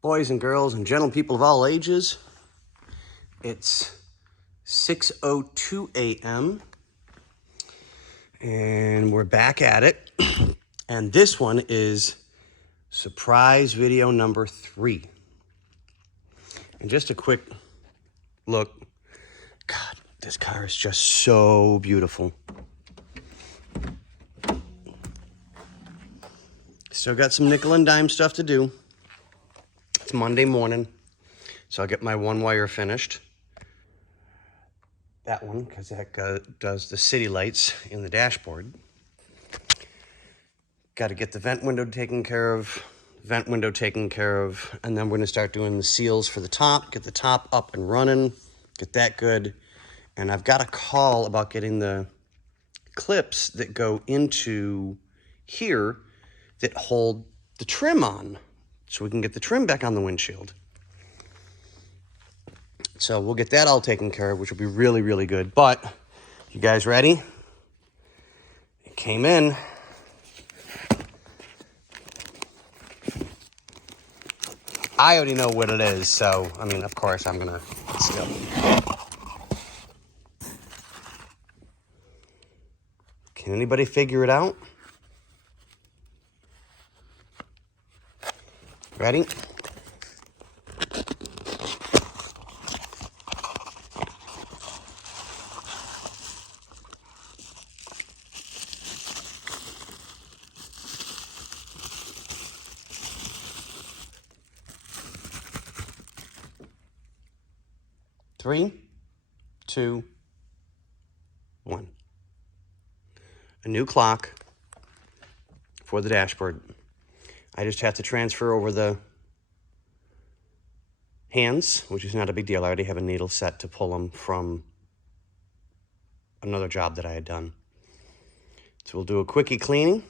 boys and girls and gentle people of all ages. It's 6:02 a.m. and we're back at it. And this one is surprise video number 3. And just a quick look. God, this car is just so beautiful. Still got some nickel and dime stuff to do. It's Monday morning, so I'll get my one wire finished. That one, because that does the city lights in the dashboard. Got to get the vent window taken care of, and then we're going to start doing the seals for the top, get the top up and running, get that good. And I've got a call about getting the clips that go into here that hold the trim on, so we can get the trim back on the windshield. So we'll get that all taken care of, which will be really, really good. But you guys ready? It came in. I already know what it is, so, I mean, of course, I'm gonna still. Can anybody figure it out? Ready? Three, 2, 1. A new clock for the dashboard. I just have to transfer over the hands, which is not a big deal. I already have a needle set to pull them from another job that I had done. So we'll do a quickie cleaning.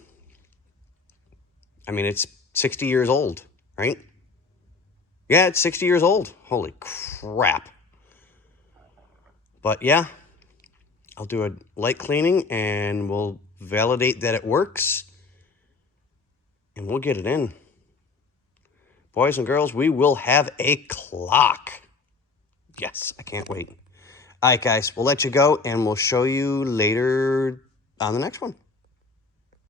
I mean, it's 60 years old, right? Yeah, it's 60 years old. Holy crap. But yeah, I'll do a light cleaning and we'll validate that it works. And we'll get it in. Boys and girls, we will have a clock. Yes, I can't wait. All right, guys, we'll let you go and we'll show you later on the next one.